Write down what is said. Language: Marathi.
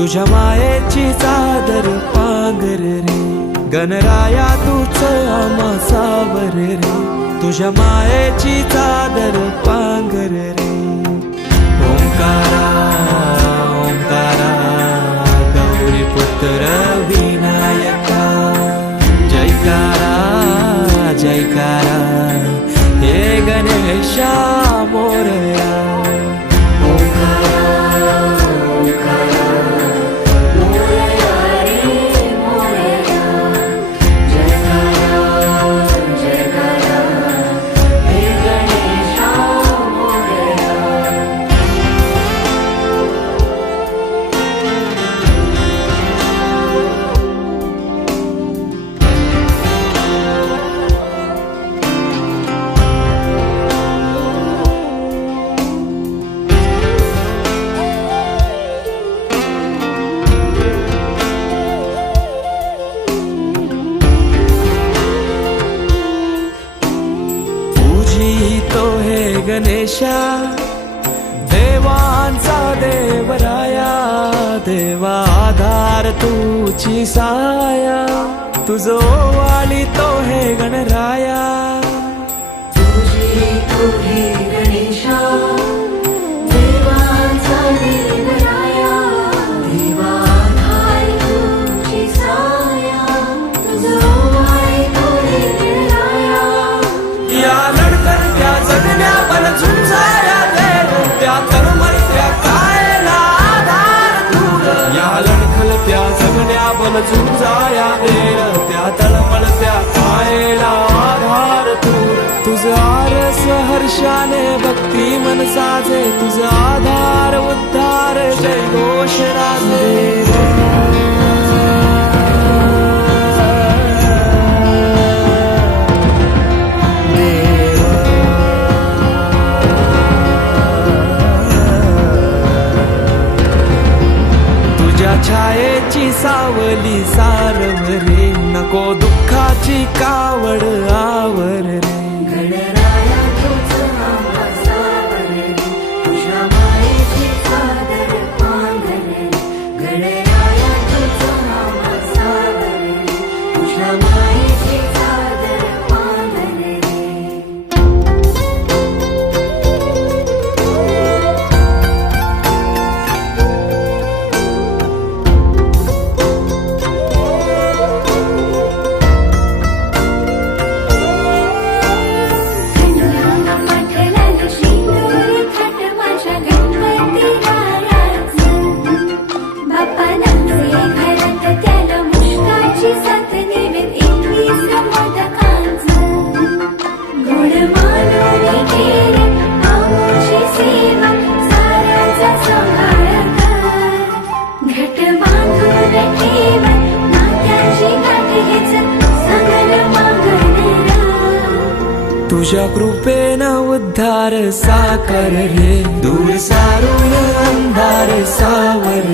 तुझ्या मायेची चादर पांघर रे, गणराया तूच आम्हा सावर रे, तुझ्या मायेची चादर पांघर रे. ओंकारा ओंकारा गौरी पुत्र विनायका, जयकारा जयकारा हे गणेशा मोरया. तो हे गणेशा देवांचा देवराया, देवा आधार तुझी साया, तुझो वाली तो हे गणराया. तुझी तो हे गणेशा देवांचा देवराया, देवा आधार तुझी साया, तुझो वाली तो हे गणराया. या लढकत्या जगण्या बल झुंजाया देव, त्या तळमळत्या कायला आधार दूर. या लढकत्या जगण्या बल झुंजाया देव, त्या तळमळत्या कायला आधार दूर. तुझं आरस हर्षाने भक्ती मन साजे, तुझं आधार उद्धार जय घोष राजे. छायेची सावली सारवरे, नको दुःखाची कावड आवर रे. गणराया तूच आम्हा सावर रे, तुझ्या मायेची चादर पांघर रे. गणराया तूच आम्हा सावर रे, तुझ्या मायेची चादर पांघर रे. तुझ्या कृपेनं उद्धार साकार रे, दूर सारून अंधार सावर.